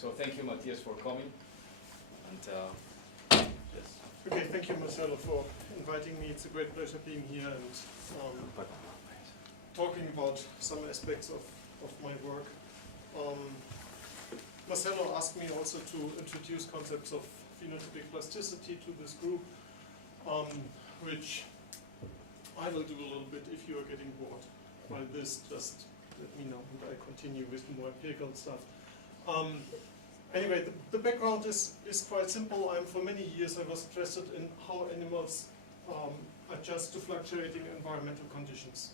So thank you, Matthias, for coming. And yes. Okay, thank you, Marcelo, for inviting me. It's a great pleasure being here and talking about some aspects of my work. Marcelo asked me also to introduce concepts of phenotypic plasticity to this group, which I will do a little bit. If you are getting bored by this, just let me know and I continue with more empirical stuff. Anyway, the background is quite simple. For many years I was interested in how animals adjust to fluctuating environmental conditions.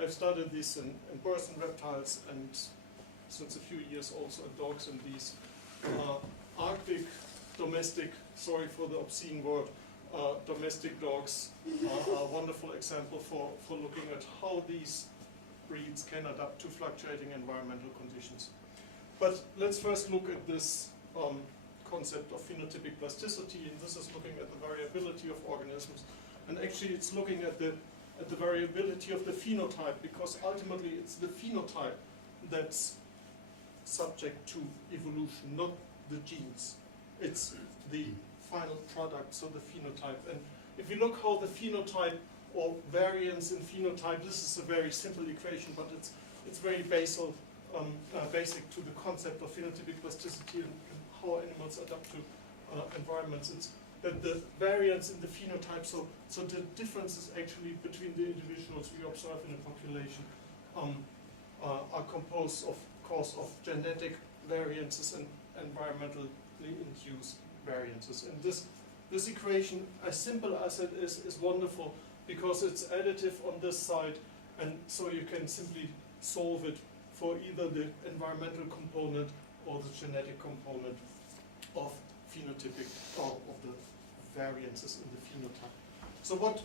I've studied this in birds and reptiles, and since a few years also in dogs and these Arctic domestic, sorry for the obscene word, domestic dogs are a wonderful example for looking at how these breeds can adapt to fluctuating environmental conditions. But let's first look at this concept of phenotypic plasticity, and this is looking at the variability of organisms. And actually it's looking at the variability of the phenotype, because ultimately it's the phenotype that's subject to evolution, not the genes. It's the final product, so the phenotype. And if you look how the phenotype or variance in phenotype, this is a very simple equation, but it's very basic to the concept of phenotypic plasticity and how animals adapt to environments. It's that the variance in the phenotype, so the differences actually between the individuals we observe in a population are composed, of course, of genetic variances and environmentally induced variances. And this equation, as simple as it is wonderful because it's additive on this side, and so you can simply solve it for either the environmental component or the genetic component of phenotypic, or of the variances in the phenotype. So what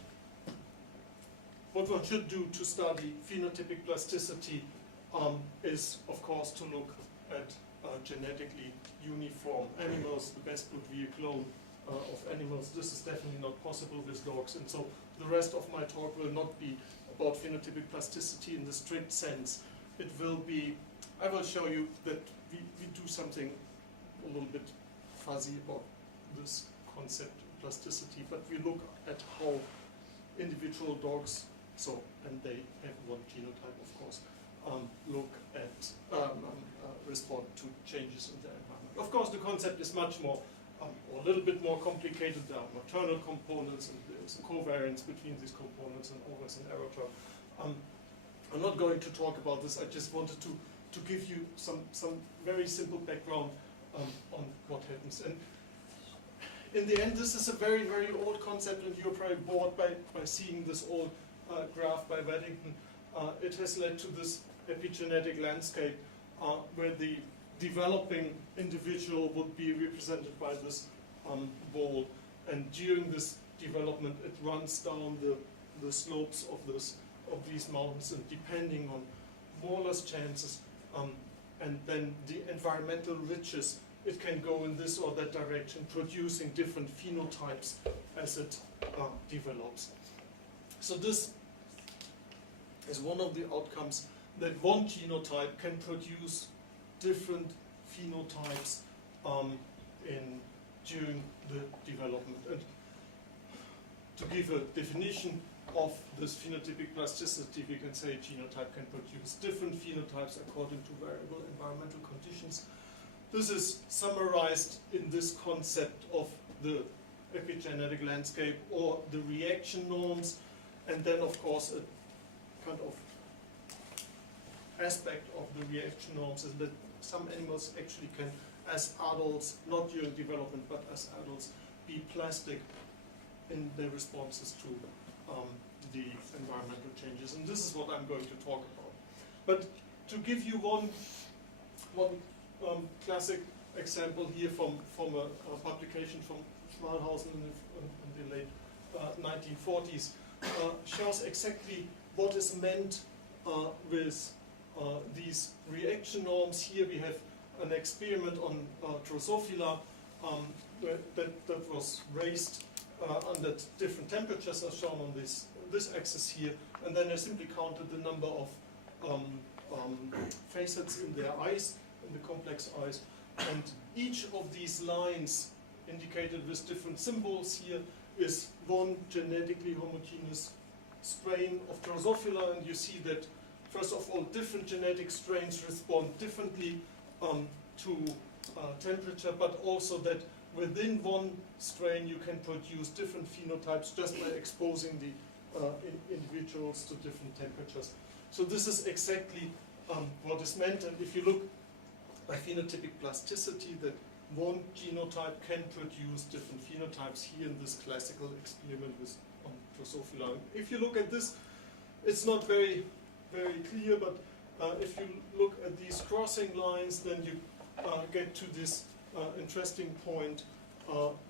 one should do to study phenotypic plasticity is, of course, to look at genetically uniform animals. The best would be a clone of animals. This is definitely not possible with dogs, and so the rest of my talk will not be about phenotypic plasticity in the strict sense. It will be, I will show you that we do something a little bit fuzzy about this concept of plasticity, but we look at how individual dogs, and they have one genotype, of course, look at, respond to changes in their environment. Of course, the concept is much more, or a little bit more complicated. There are maternal components and there's a covariance between these components and always an error term. I'm not going to talk about this. I just wanted to give you some very simple background on what happens. And in the end, this is a very, very old concept, and you're probably bored by seeing this old graph by Weddington. It has led to this epigenetic landscape where the developing individual would be represented by this ball, and during this development it runs down the slopes of these mountains, and depending on more or less chances and then the environmental riches, it can go in this or that direction, producing different phenotypes as it develops. So this is one of the outcomes, that one genotype can produce different phenotypes during the development. And to give a definition of this phenotypic plasticity, we can say a genotype can produce different phenotypes according to variable environmental conditions. This is summarized in this concept of the epigenetic landscape or the reaction norms, and then of course a kind of aspect of the reaction norms is that some animals actually can, as adults, not during development but as adults, be plastic in their responses to the environmental changes, and this is what I'm going to talk about. But to give you one classic example here from a publication from Schmalhausen in the late 1940s, shows exactly what is meant with these reaction norms. Here we have an experiment on Drosophila that was raised under different temperatures as shown on this axis here, and then I simply counted the number of facets in their eyes, in the complex eyes, And each of these lines indicated with different symbols here is one genetically homogeneous strain of Drosophila, and you see that first of all different genetic strains respond differently to temperature, but also that within one strain you can produce different phenotypes just by exposing the individuals to different temperatures. So this is exactly what is meant, and if you look by phenotypic plasticity, that one genotype can produce different phenotypes here in this classical experiment with Drosophila. If you look at this, it's not very clear, but if you look at these crossing lines, then you get to this interesting point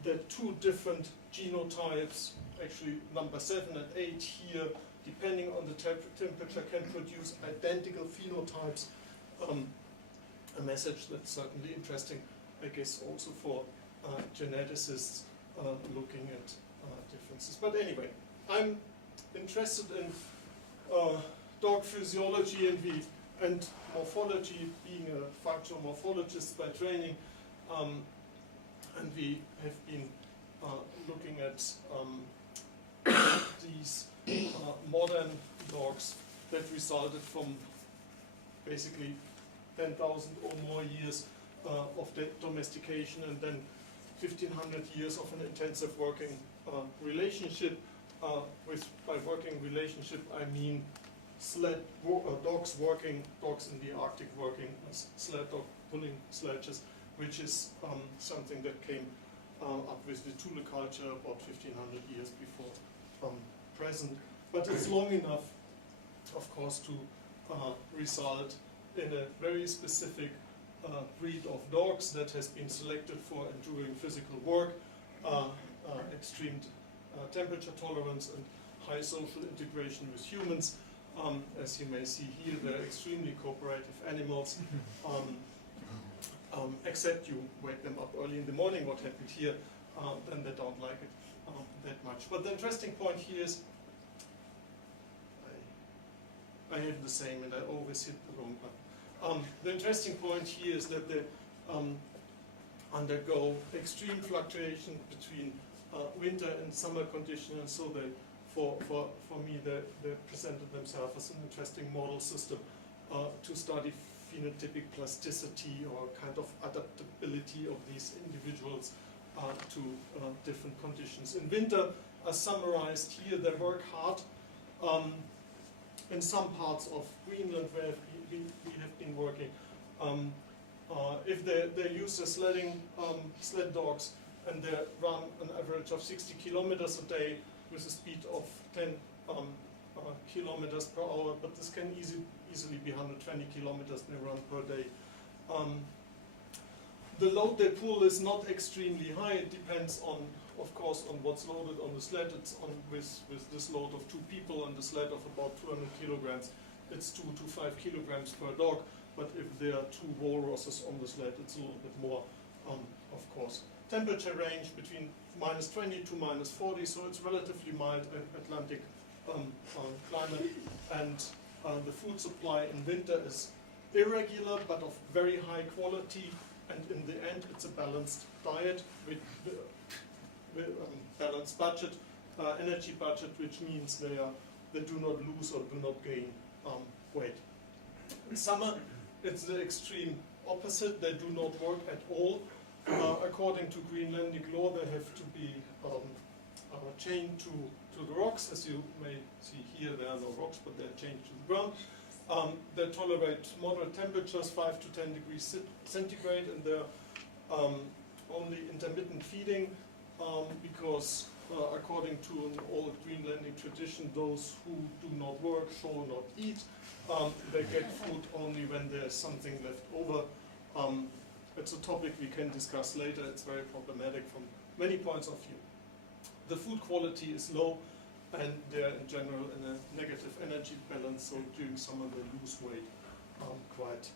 that two different genotypes, actually number 7 and 8 here, depending on the temperature, can produce identical phenotypes. A message that's certainly interesting, I guess, also for geneticists looking at differences. But anyway, I'm interested in dog physiology and morphology, being a functional morphologist by training, and we have been looking at these modern dogs that resulted from basically 10,000 or more years of domestication, and then 1,500 years of an intensive working relationship. By working relationship, I mean dogs in the Arctic working, sled dog pulling sledges, which is something that came up with the Thule culture about 1,500 years before present. But it's long enough, of course, to result in a very specific breed of dogs that has been selected for enduring physical work, extreme temperature tolerance, and high social integration with humans. As you may see here, they're extremely cooperative animals, except you wake them up early in the morning, what happened here, then they don't like it that much. But the interesting point here is, I have the same and I always hit the wrong button. The interesting point here is that they undergo extreme fluctuation between winter and summer conditions, and so they, for me, they presented themselves as an interesting model system to study phenotypic plasticity or kind of adaptability of these individuals to different conditions. In winter, as summarized here, they work hard. In some parts of Greenland where we have been working, if they use the sled dogs and they run an average of 60 kilometers a day with a speed of 10 kilometers per hour, but this can easily be 120 kilometers they run per day. The load they pull is not extremely high. It depends on, of course, on what's loaded on the sled. It's on with this load of 2 people and the sled of about 200 kilograms. It's 2 to 5 kilograms per dog. But if there are 2 walruses on the sled, it's a little bit more, of course. Temperature range between -20 to -40, so it's relatively mild Atlantic climate. And the food supply in winter is irregular, but of very high quality. And in the end, it's a balanced diet with balanced budget, energy budget, which means they do not lose or do not gain weight. In summer, it's the extreme opposite. They do not work at all. According to Greenlandic law, they have to be chained to the rocks. As you may see here, there are no rocks, but they're chained to the ground. They tolerate moderate temperatures, 5 to 10 degrees centigrade, and they're only intermittent feeding because, according to an old Greenlandic tradition, those who do not work shall not eat. They get food only when there's something left over. It's a topic we can discuss later. It's very problematic from many points of view. The food quality is low, and they're in general in a negative energy balance, so during summer they lose weight quite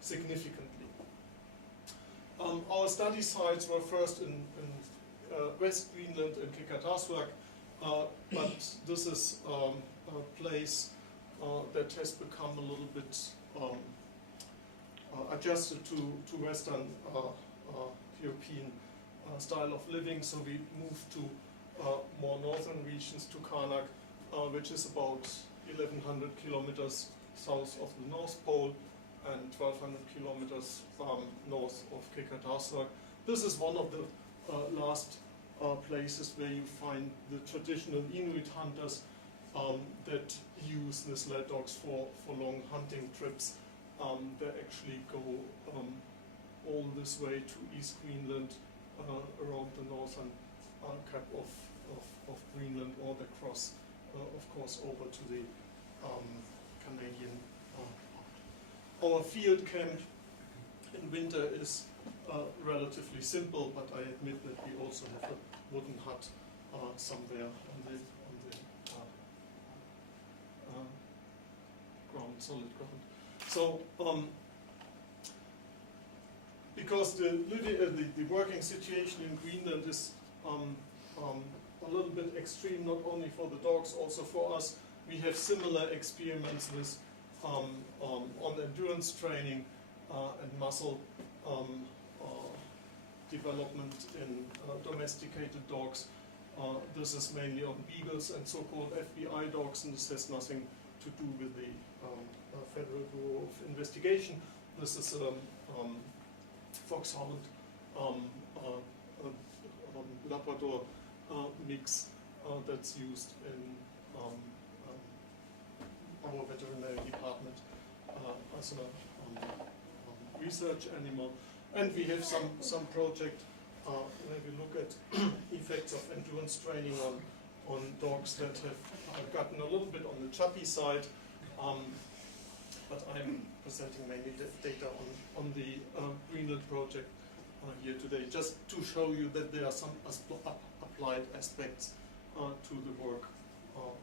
significantly. Our study sites were first in West Greenland and Kikatasuaq, but this is a place that has become a little bit adjusted to Western European style of living. So we moved to more northern regions, to Karnak, which is about 1,100 kilometers south of the North Pole and 1,200 kilometers north of Starck. This is one of the last places where you find the traditional Inuit hunters that use the sled dogs for long hunting trips. They actually go all this way to East Greenland, around the northern cap of Greenland, or they cross, of course, over to the Canadian part. Our field camp in winter is relatively simple, but I admit that we also have a wooden hut somewhere on the ground, solid ground. So, because the working situation in Greenland is a little bit extreme, not only for the dogs, also for us, we have similar experiments with on endurance training and muscle development in domesticated dogs. This is mainly on beagles and so-called FBI dogs, and this has nothing to do with the Federal Bureau of Investigation. This is a foxhound Labrador mix that's used in our veterinary department as a research animal. And we have some project where we look at effects of endurance training on dogs that have gotten a little bit on the chubby side, but I'm presenting mainly data on the Greenland project here today, just to show you that there are some applied aspects to the work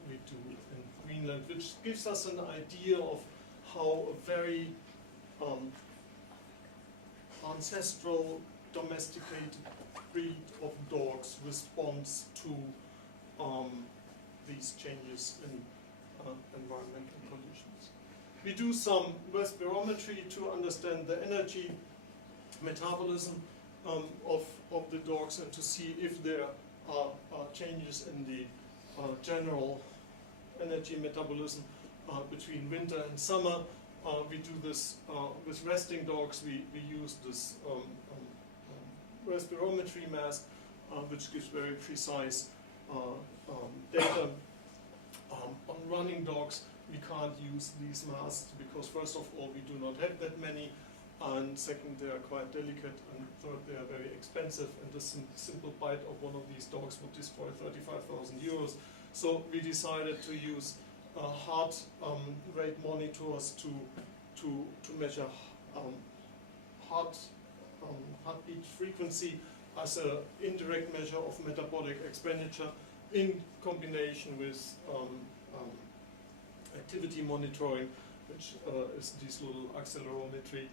we do in Greenland, which gives us an idea of how a very ancestral domesticated breed of dogs responds to these changes in environmental conditions. We do some respirometry to understand the energy metabolism of the dogs and to see if there are changes in the general energy metabolism between winter and summer. We do this with resting dogs. We use this respirometry mask, which gives very precise data. On running dogs, we can't use these masks because, first of all, we do not have that many, and second, they are quite delicate, and third, they are very expensive, and the simple bite of one of these dogs would destroy 35,000 euros. So we decided to use heart rate monitors to measure heartbeat frequency as an indirect measure of metabolic expenditure in combination with activity monitoring, which is these little accelerometry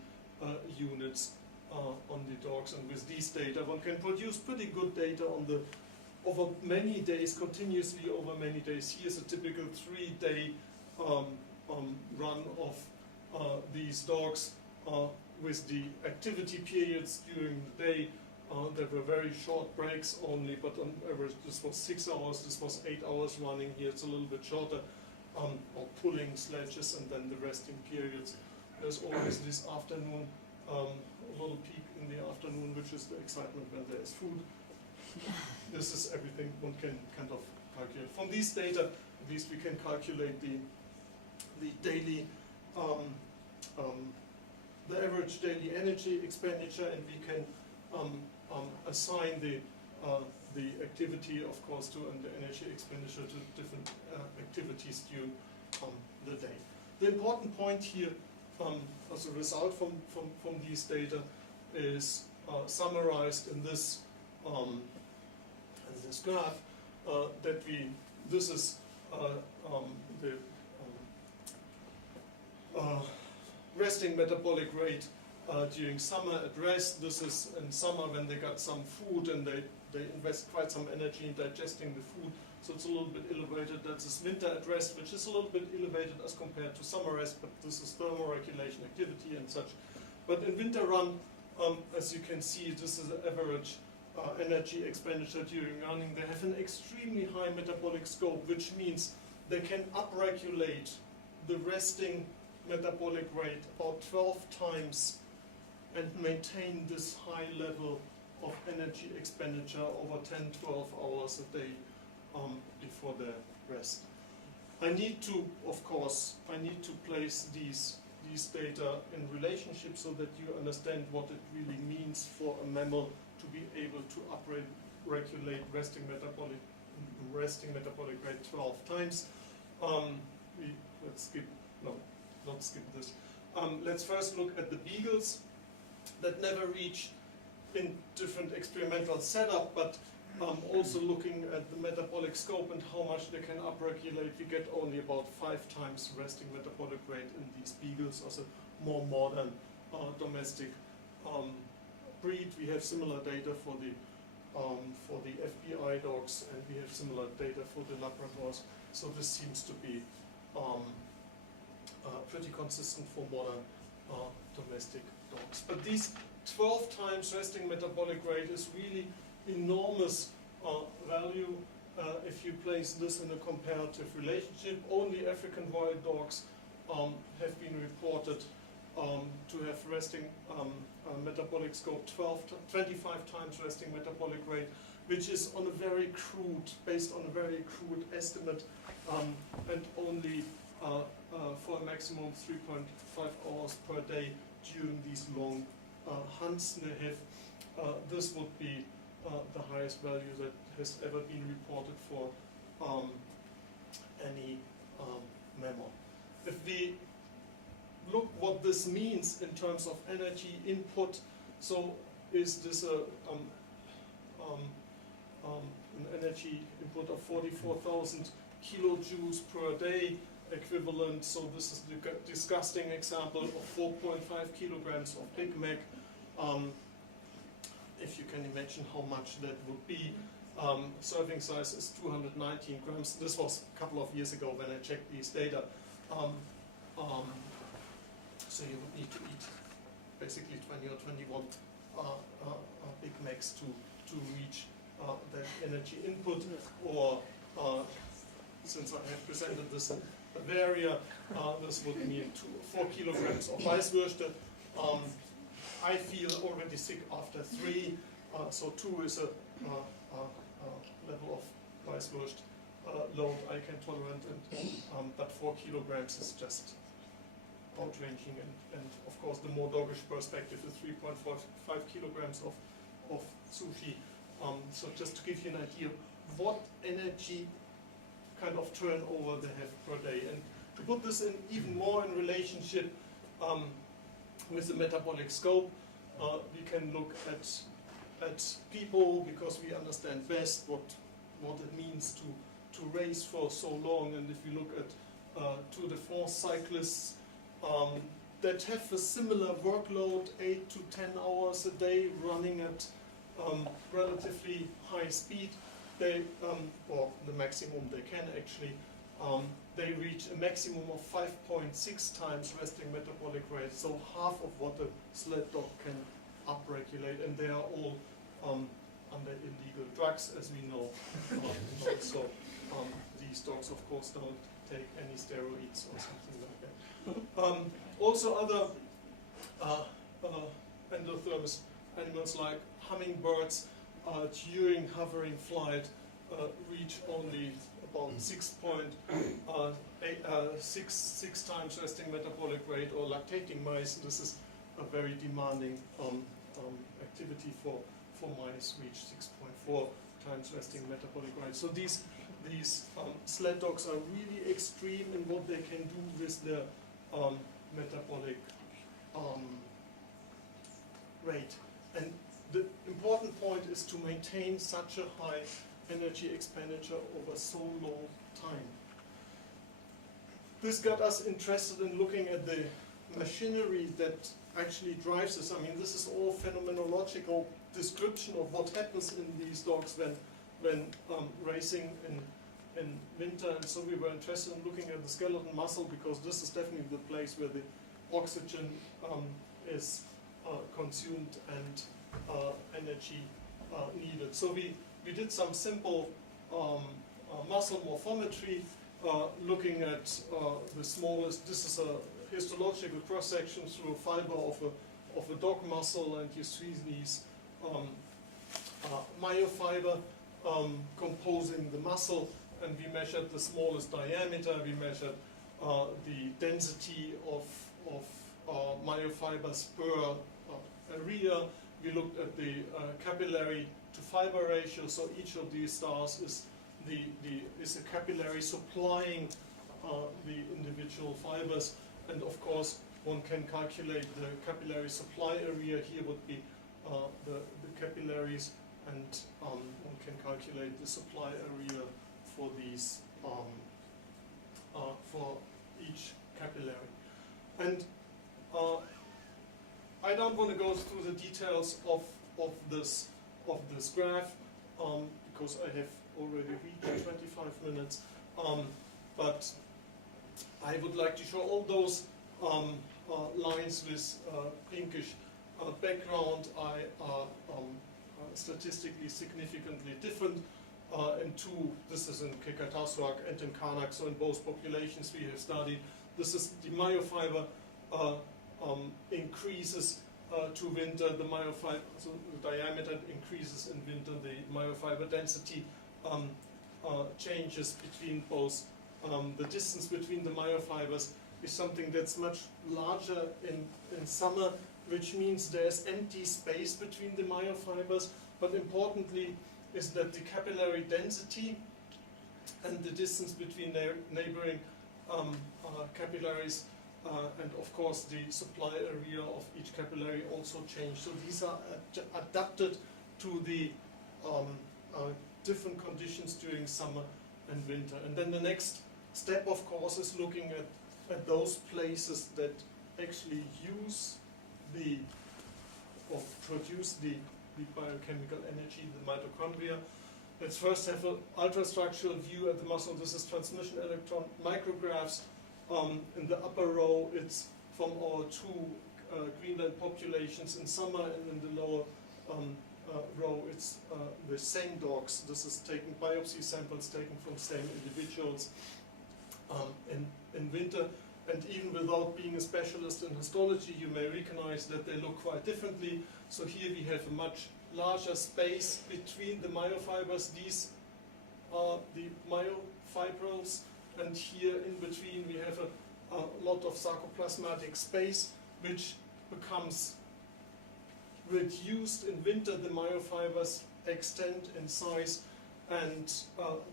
units on the dogs. And with these data, one can produce pretty good data on the over many days, continuously over many days. Here's a typical 3-day run of these dogs with the activity periods during the day. There were very short breaks only, but on average this was 6 hours, this was 8 hours running. Here it's a little bit shorter, or pulling sledges, and then the resting periods. There's always this afternoon, a little peak in the afternoon, which is the excitement when there is food. This is everything one can kind of calculate. From these data, at least we can calculate the daily, the average daily energy expenditure, and we can assign the activity, of course, and the energy expenditure to different activities during the day. The important point here, as a result from these data, is summarized in this graph. This is the resting metabolic rate during summer at rest. This is in summer when they got some food and they invest quite some energy in digesting the food, so it's a little bit elevated. That's this winter at rest, which is a little bit elevated as compared to summer rest, but this is thermoregulation activity and such. But in winter run, as you can see, this is the average energy expenditure during running. They have an extremely high metabolic scope, which means they can upregulate the resting metabolic rate about 12 times and maintain this high level of energy expenditure over 10, 12 hours a day before their rest. I need to, of course, place these data in relationship so that you understand what it really means for a mammal to be able to upregulate resting metabolic rate 12 times. Let's skip this. Let's first look at the beagles that never reach in different experimental setup, but also looking at the metabolic scope and how much they can upregulate. We get only about 5 times resting metabolic rate in these beagles as a more modern domestic breed. We have similar data for the FBI dogs, and we have similar data for the Labradors. So this seems to be pretty consistent for modern domestic dogs. But these 12 times resting metabolic rate is really enormous value if you place this in a comparative relationship. Only African wild dogs have been reported to have resting metabolic scope 25 times resting metabolic rate, which is on a very crude, based on a very crude estimate, and only for a maximum of 3.5 hours per day during these long hunts they have. This would be the highest value that has ever been reported for any mammal. If we look what this means in terms of energy input, so is this an energy input of 44,000 kilojoules per day equivalent, so this is the disgusting example of 4.5 kilograms of Big Mac. If you can imagine how much that would be. Serving size is 219 grams. This was a couple of years ago when I checked these data. So you would need to eat basically 20 or 21 Big Macs to reach that energy input, or since I have presented this in Bavaria, this would mean 4 kilograms of Weißwürste. I feel already sick after 3, so 2 is a level of Weißwurst load I can tolerate, and but 4 kilograms is just outranging, and of course the more doggish perspective is 3.5 kilograms of sushi. So just to give you an idea what energy kind of turnover they have per day, and to put this in even more in relationship with the metabolic scope, we can look at people, because we understand best what it means to race for so long. And if you look at Tour de France cyclists that have a similar workload, 8 to 10 hours a day, running at relatively high speed, they, or the maximum they can actually, they reach a maximum of 5.6 times resting metabolic rate, so half of what a sled dog can upregulate, and they are all under illegal drugs, as we know. So these dogs, of course, don't take any steroids or something like that. Also, other endothermic animals like hummingbirds during hovering flight reach only about 6 times resting metabolic rate, or lactating mice. This is a very demanding activity for mice, reach 6.4 times resting metabolic rate. So these sled dogs are really extreme in what they can do with their metabolic rate. And the important point is to maintain such a high energy expenditure over so long time. This got us interested in looking at the machinery that actually drives this. I mean, this is all phenomenological description of what happens in these dogs when racing in winter. And so we were interested in looking at the skeletal muscle, because this is definitely the place where the oxygen is consumed and energy needed. So we did some simple muscle morphometry, looking at the smallest. This is a histological cross-section through a fiber of a dog muscle, and you see these myofiber composing the muscle, and we measured the smallest diameter, we measured the density of myofibers per area. We looked at the capillary to fiber ratio, so each of these stars is a capillary supplying the individual fibers, and of course one can calculate the capillary supply area. Here would be the capillaries, and one can calculate the supply area for these for each capillary. And I don't want to go through the details of this graph because I have already reached 25 minutes. But I would like to show all those lines with pinkish background are statistically significantly different. And this is in Starck and in Karnak, so in both populations we have studied. This is the myofiber increases to winter, the myofiber, so the diameter increases in winter, the myofiber density changes between both. The distance between the myofibers is something that's much larger in summer, which means there's empty space between the myofibers, but importantly is that the capillary density and the distance between neighboring capillaries and of course the supply area of each capillary also change. So these are adapted to the different conditions during summer and winter. And then the next step, of course, is looking at those places that actually use or produce the biochemical energy, the mitochondria. Let's first have an ultrastructural view at the muscle. This is transmission electron micrographs. In the upper row, it's from our two Greenland populations in summer, and in the lower row, it's the same dogs. This is taken biopsy samples taken from same individuals in winter. And even without being a specialist in histology, you may recognize that they look quite differently. So here we have a much larger space between the myofibers. These are the myofibrils, and here in between we have a lot of sarcoplasmatic space, which becomes reduced in winter. The myofibers extend in size, and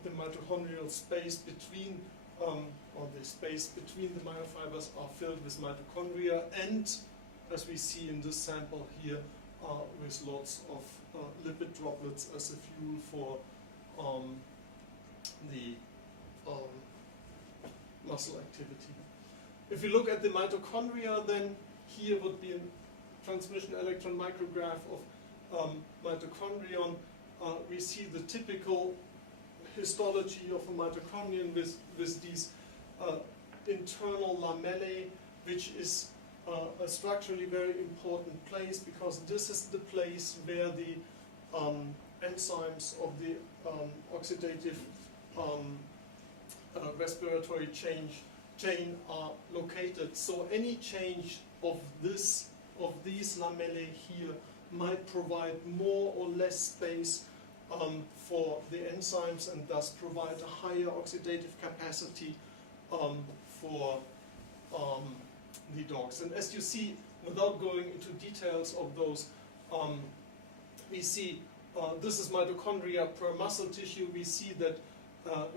the mitochondrial space between or the space between the myofibers are filled with mitochondria, and as we see in this sample here, with lots of lipid droplets as a fuel for the muscle activity. If you look at the mitochondria, then here would be a transmission electron micrograph of mitochondrion. We see the typical histology of a mitochondrion with these internal lamellae, which is a structurally very important place, because this is the place where the enzymes of the oxidative respiratory chain are located. So any change of these lamellae here might provide more or less space for the enzymes, and thus provide a higher oxidative capacity for the dogs. And as you see, without going into details of those, we see this is mitochondria per muscle tissue. We see that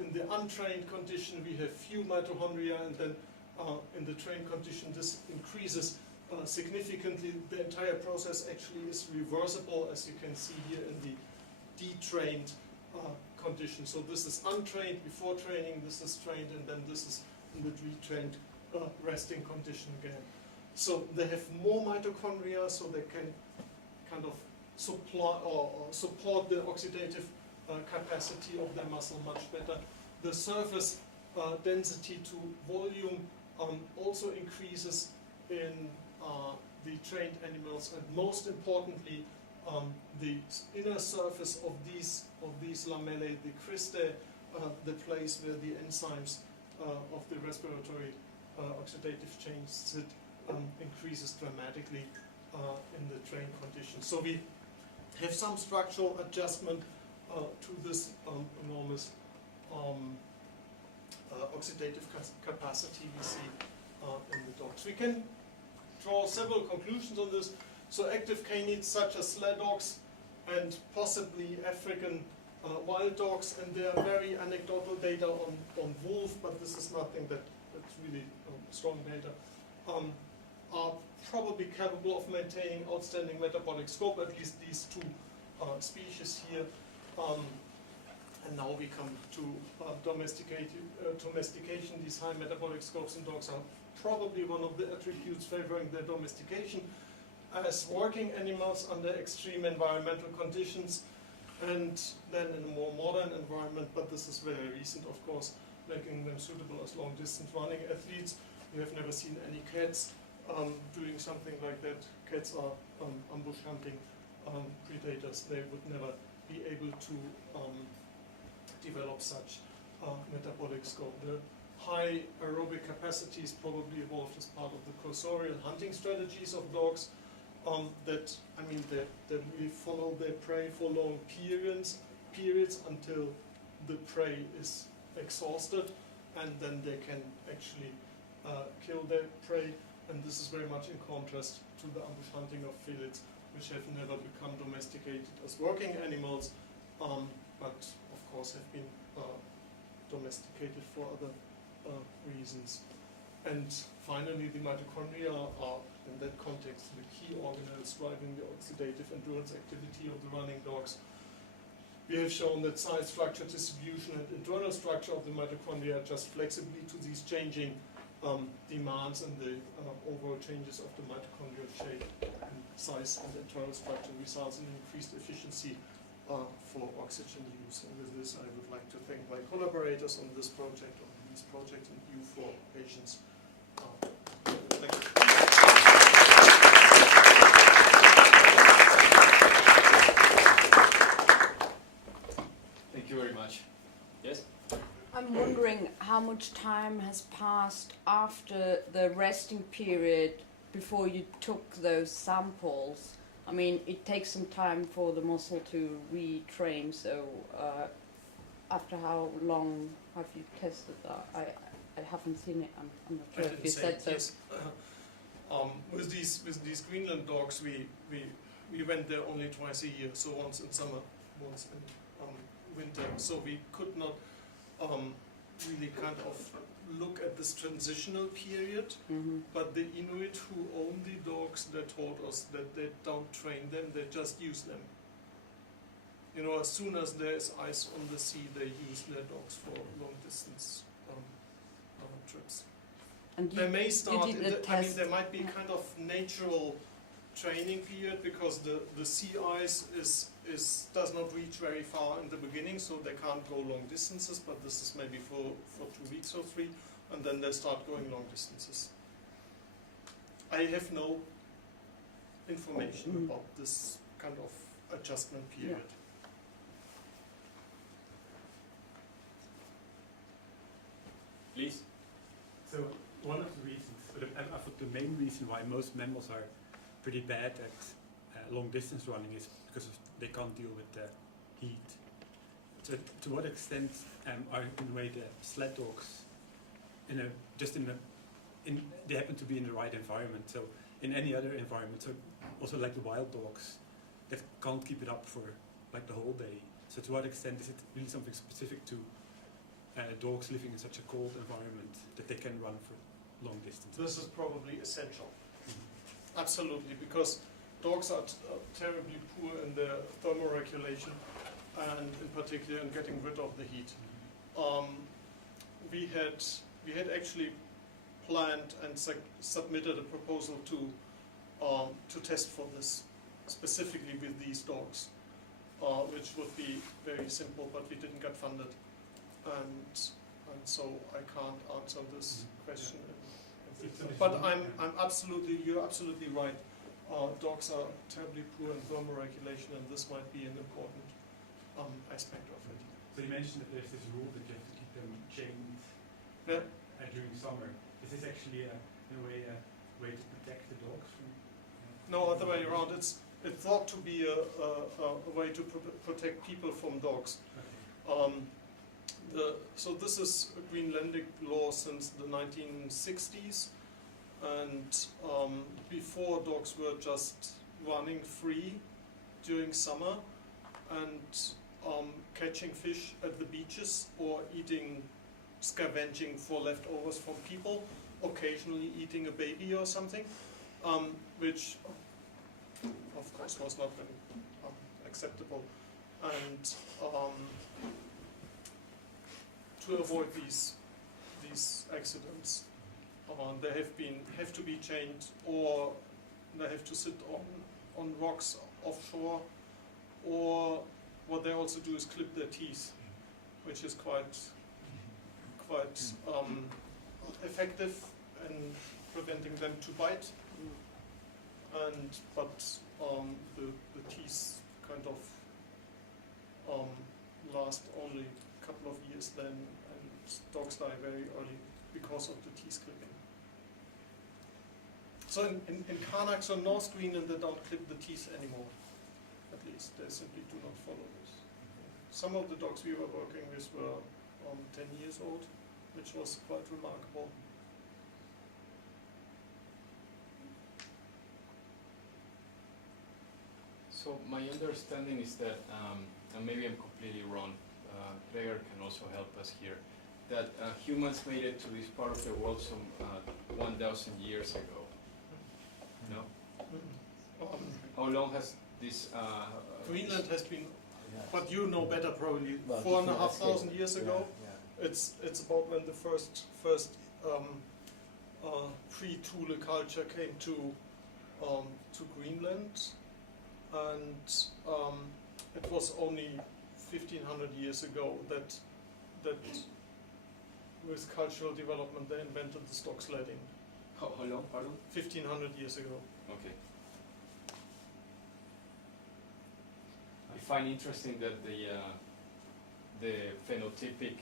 in the untrained condition we have few mitochondria, and then in the trained condition this increases significantly. The entire process actually is reversible, as you can see here in the detrained condition. So this is untrained before training, this is trained, and then this is in the retrained resting condition again. So they have more mitochondria, so they can kind of supply or support the oxidative capacity of their muscle much better. The surface density to volume also increases in the trained animals, and most importantly, the inner surface of these lamellae, the cristae, the place where the enzymes of the respiratory oxidative change sit, increases dramatically in the trained conditions. So we have some structural adjustment to this enormous oxidative capacity we see in the dogs. We can draw several conclusions on this. So active canids such as sled dogs and possibly African wild dogs, and there are very anecdotal data on wolf, but this is nothing that's really strong data, are probably capable of maintaining outstanding metabolic scope, at least these two species here. And now we come to domestication. These high metabolic scopes in dogs are probably one of the attributes favoring their domestication as working animals under extreme environmental conditions, and then in a more modern environment, but this is very recent, of course, making them suitable as long-distance running athletes. We have never seen any cats doing something like that. Cats are ambush hunting predators. They would never be able to develop such metabolic scope. The high aerobic capacities probably evolved as part of the cursorial hunting strategies of dogs. That really follow their prey for long periods until the prey is exhausted, and then they can actually kill their prey. And this is very much in contrast to the ambush hunting of felids, which have never become domesticated as working animals, but of course have been domesticated for other reasons. And finally, the mitochondria are, in that context, the key organelles driving the oxidative endurance activity of the running dogs. We have shown that size, structure, distribution, and internal structure of the mitochondria adjust flexibly to these changing demands, and the overall changes of the mitochondrial shape and size and internal structure results in increased efficiency for oxygen use. And with this, I would like to thank my collaborators on this project, and you for patience. Thank you. Thank you very much. Yes? I'm wondering how much time has passed after the resting period before you took those samples. I mean, it takes some time for the muscle to retrain, so after how long have you tested that? I haven't seen it. I'm not sure if you said so. Yes. With these Greenland dogs, we went there only twice a year, so once in summer, once in winter. So we could not really kind of look at this transitional period. Mm-hmm. But the Inuit who own the dogs, they told us that they don't train them; they just use them. You know, as soon as there is ice on the sea, they use their dogs for long distance trips. And They may start, there might be Yeah. kind of natural training period, because the sea ice does not reach very far in the beginning, so they can't go long distances, but this is maybe for 2 weeks or 3, and then they start going long distances. I have no information about this kind of adjustment period. Yeah. Please? So one of the reasons, I thought the main reason why most mammals are pretty bad at long distance running is because they can't deal with the heat. So to what extent are in a way the sled dogs they happen to be in the right environment? So in any other environment, so also like the wild dogs that can't keep it up for like the whole day. So to what extent is it really something specific to dogs living in such a cold environment that they can run for long distances? This is probably essential. Absolutely, because dogs are terribly poor in their thermoregulation, and in particular in getting rid of the heat. We had actually planned and submitted a proposal to test for this specifically with these dogs, which would be very simple, but we didn't get funded, and so I can't answer this question. But you're absolutely right. dogs are terribly poor in thermoregulation, and this might be an important aspect of it. So you mentioned that there's this rule that you have to keep them chained during summer. Is this actually in a way a way to protect the dogs from? No, other way around. It's thought to be a way to protect people from dogs. Okay. So this is a Greenlandic law since the 1960s, and before dogs were just running free during summer and catching fish at the beaches or scavenging for leftovers from people, occasionally eating a baby or something, which of course was not very acceptable. And to avoid these accidents, they have to be chained, or they have to sit on rocks offshore, or what they also do is clip their teeth, which is quite effective in preventing them to bite. But the teeth kind of last only a couple of years then, and dogs die very early because of the teeth clipping. So in Karnak, or North Greenland, they don't clip the teeth anymore. At least they simply do not follow this. Some of the dogs we were working with were 10 years old, which was quite remarkable. So my understanding is that, and maybe I'm completely wrong, Gregor can also help us here, that humans made it to this part of the world some 1,000 years ago. No? How long has this... Greenland has been, but you know better probably, 4,500 years ago. Yeah. It's about when the first pre-Thule culture came to Greenland, and it was only 1,500 years ago that with cultural development they invented the stock sledding. How long, pardon? 1,500 years ago. Okay. I find interesting that the phenotypic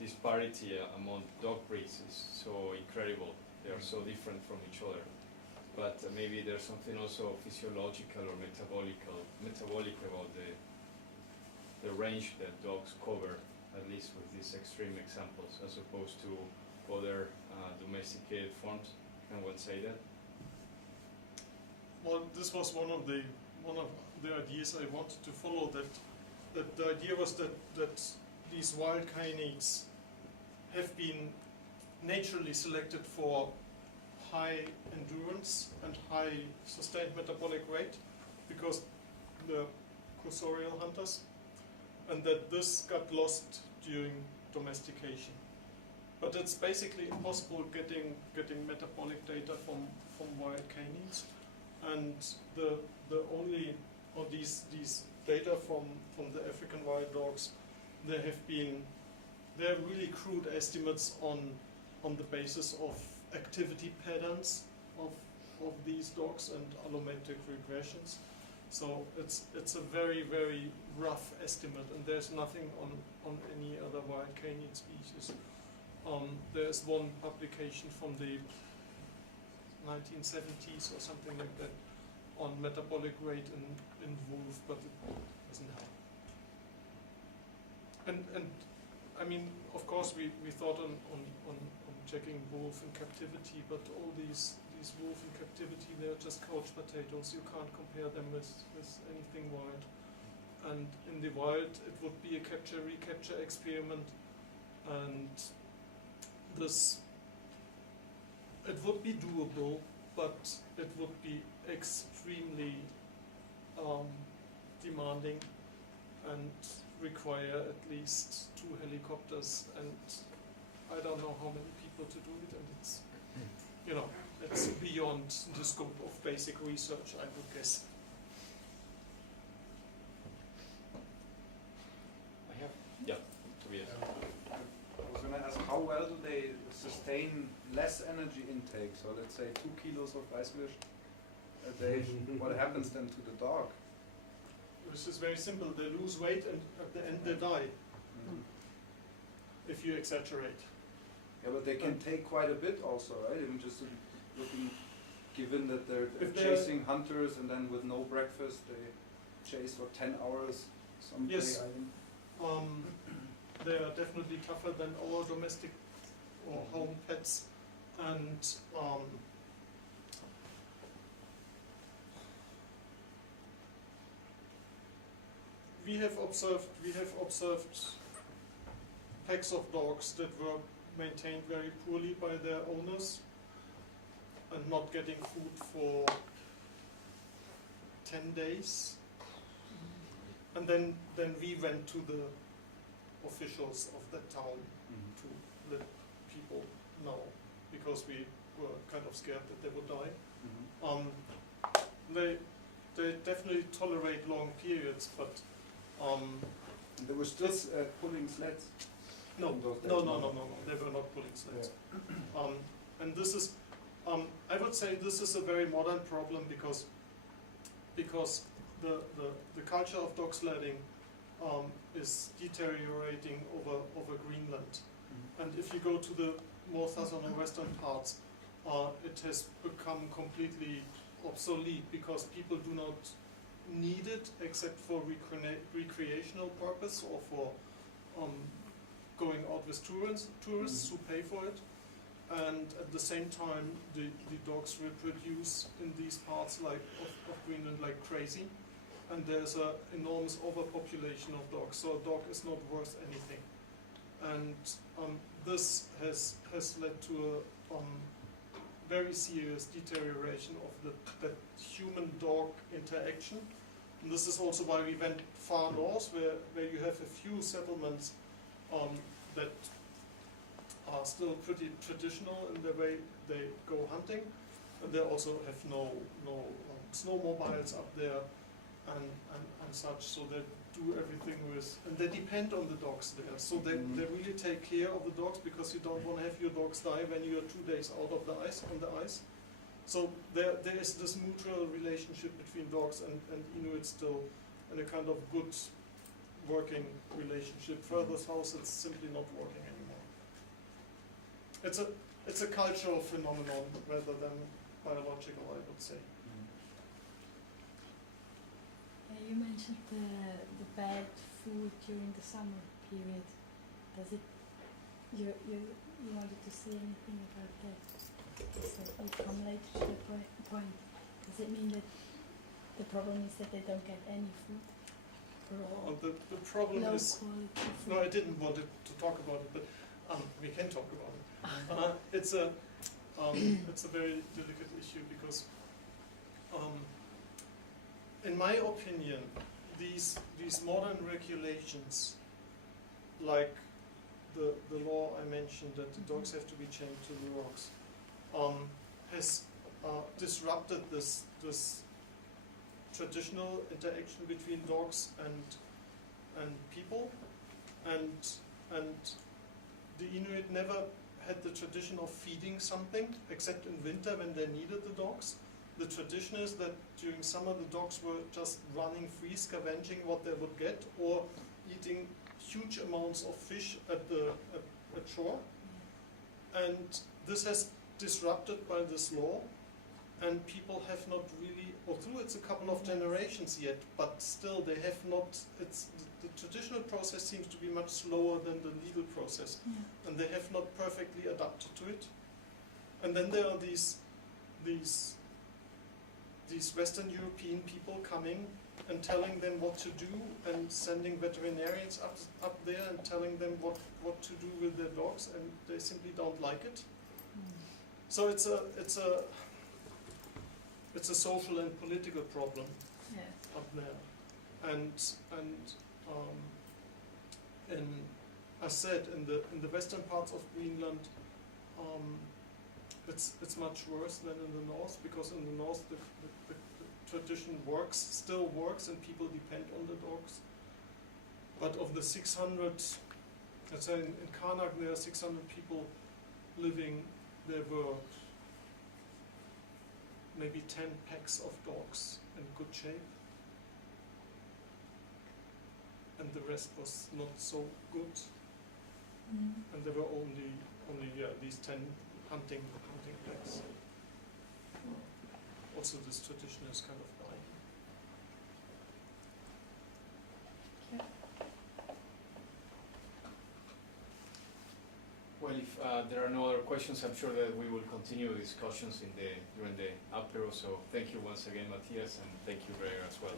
disparity among dog breeds is so incredible. They are so different from each other. But maybe there's something also physiological or metabolic about the range that dogs cover, at least with these extreme examples, as opposed to other domesticated forms. Can one say that? Well, this was one of the ideas I wanted to follow. That the idea was that these wild canids have been naturally selected for high endurance and high sustained metabolic rate, because the cursorial hunters, and that this got lost during domestication. But it's basically impossible getting metabolic data from wild canids, and the only of these data from the African wild dogs, they're really crude estimates on the basis of activity patterns of these dogs and allometric regressions. So it's a very, very rough estimate, and there's nothing on any other wild canid species. There's one publication from the 1970s or something like that on metabolic rate in wolf, but it doesn't help. And I mean, of course, we thought on checking wolf in captivity, but all these wolf in captivity, they're just couch potatoes. You can't compare them with anything wild. And in the wild, it would be a capture-recapture experiment, and it would be doable, but it would be extremely demanding and require at least 2 helicopters, and I don't know how many people to do it, and it's, it's beyond the scope of basic research, I would guess. Tobias. I was going to ask, how well do they sustain less energy intake? So let's say 2 kilos of Weißwurst a day, what happens then to the dog? This is very simple. They lose weight and at the end they die, Mm. if you exaggerate. Yeah, but they can take quite a bit also, right? Even just looking, given that they're If they're- chasing hunters and then with no breakfast, they chase for 10 hours some Yes. day, I think. They are definitely tougher than our domestic or home pets, and we have observed packs of dogs that were maintained very poorly by their owners and not getting food for 10 days. And then we went to the officials of that town to let people know, because we were kind of scared that they would die. They definitely tolerate long periods, but And there were still pulling sleds. no, in those days, no, they were not pulling sleds. And this is, I would say this is a very modern problem because the culture of dog sledding is deteriorating over Greenland. And if you go to the more southern or western parts, it has become completely obsolete because people do not need it except for recreational purpose or for going out with tourists who pay for it. And at the same time, the dogs reproduce in these parts of Greenland like crazy. And there's an enormous overpopulation of dogs, so a dog is not worth anything. And this has led to a very serious deterioration of the human-dog interaction. And this is also why we went far north, where you have a few settlements that are still pretty traditional in the way they go hunting. And they also have no snowmobiles up there and such, so they do everything with, and they depend on the dogs there. So they really take care of the dogs because you don't want to have your dogs die when you are 2 days out of the ice, on the ice. So there is this mutual relationship between dogs and Inuit still, and a kind of good working relationship. Further south, it's simply not working anymore. It's a cultural phenomenon rather than biological, I would say. You mentioned the bad food during the summer period. Does it? You wanted to say anything about that? So we come later to the point. Does it mean that the problem is that they don't get any food? Or The problem low is, quality food? no, I didn't want to talk about it, but we can talk about it. It's a very delicate issue because, in my opinion, these modern regulations, like the law I mentioned that the dogs have to be chained to the rocks, has disrupted this traditional interaction between dogs and people, and the Inuit never had the tradition of feeding something except in winter when they needed the dogs. The tradition is that during summer the dogs were just running free, scavenging what they would get, or eating huge amounts of fish at shore. And this has disrupted by this law, and people have not really, although it's a couple of generations yet, but still they have not, the traditional process seems to be much slower than the legal process, and they have not perfectly adapted to it. And then there are these Western European people coming and telling them what to do, and sending veterinarians up there and telling them what to do with their dogs, and they simply don't like it. So it's a social and political problem up there, and as said, in the western parts of Greenland, it's much worse than in the north, because in the north the tradition still works, and people depend on the dogs. But of the 600, let's say in Karnak there are 600 people living, there were maybe 10 packs of dogs in good shape, and the rest was not so good, and there were only these 10 hunting packs. Also, this tradition is kind of dying. Well, if there are no other questions, I'm sure that we will continue discussions during the apero. So thank you once again, Matthias, and thank you, Ray, as well.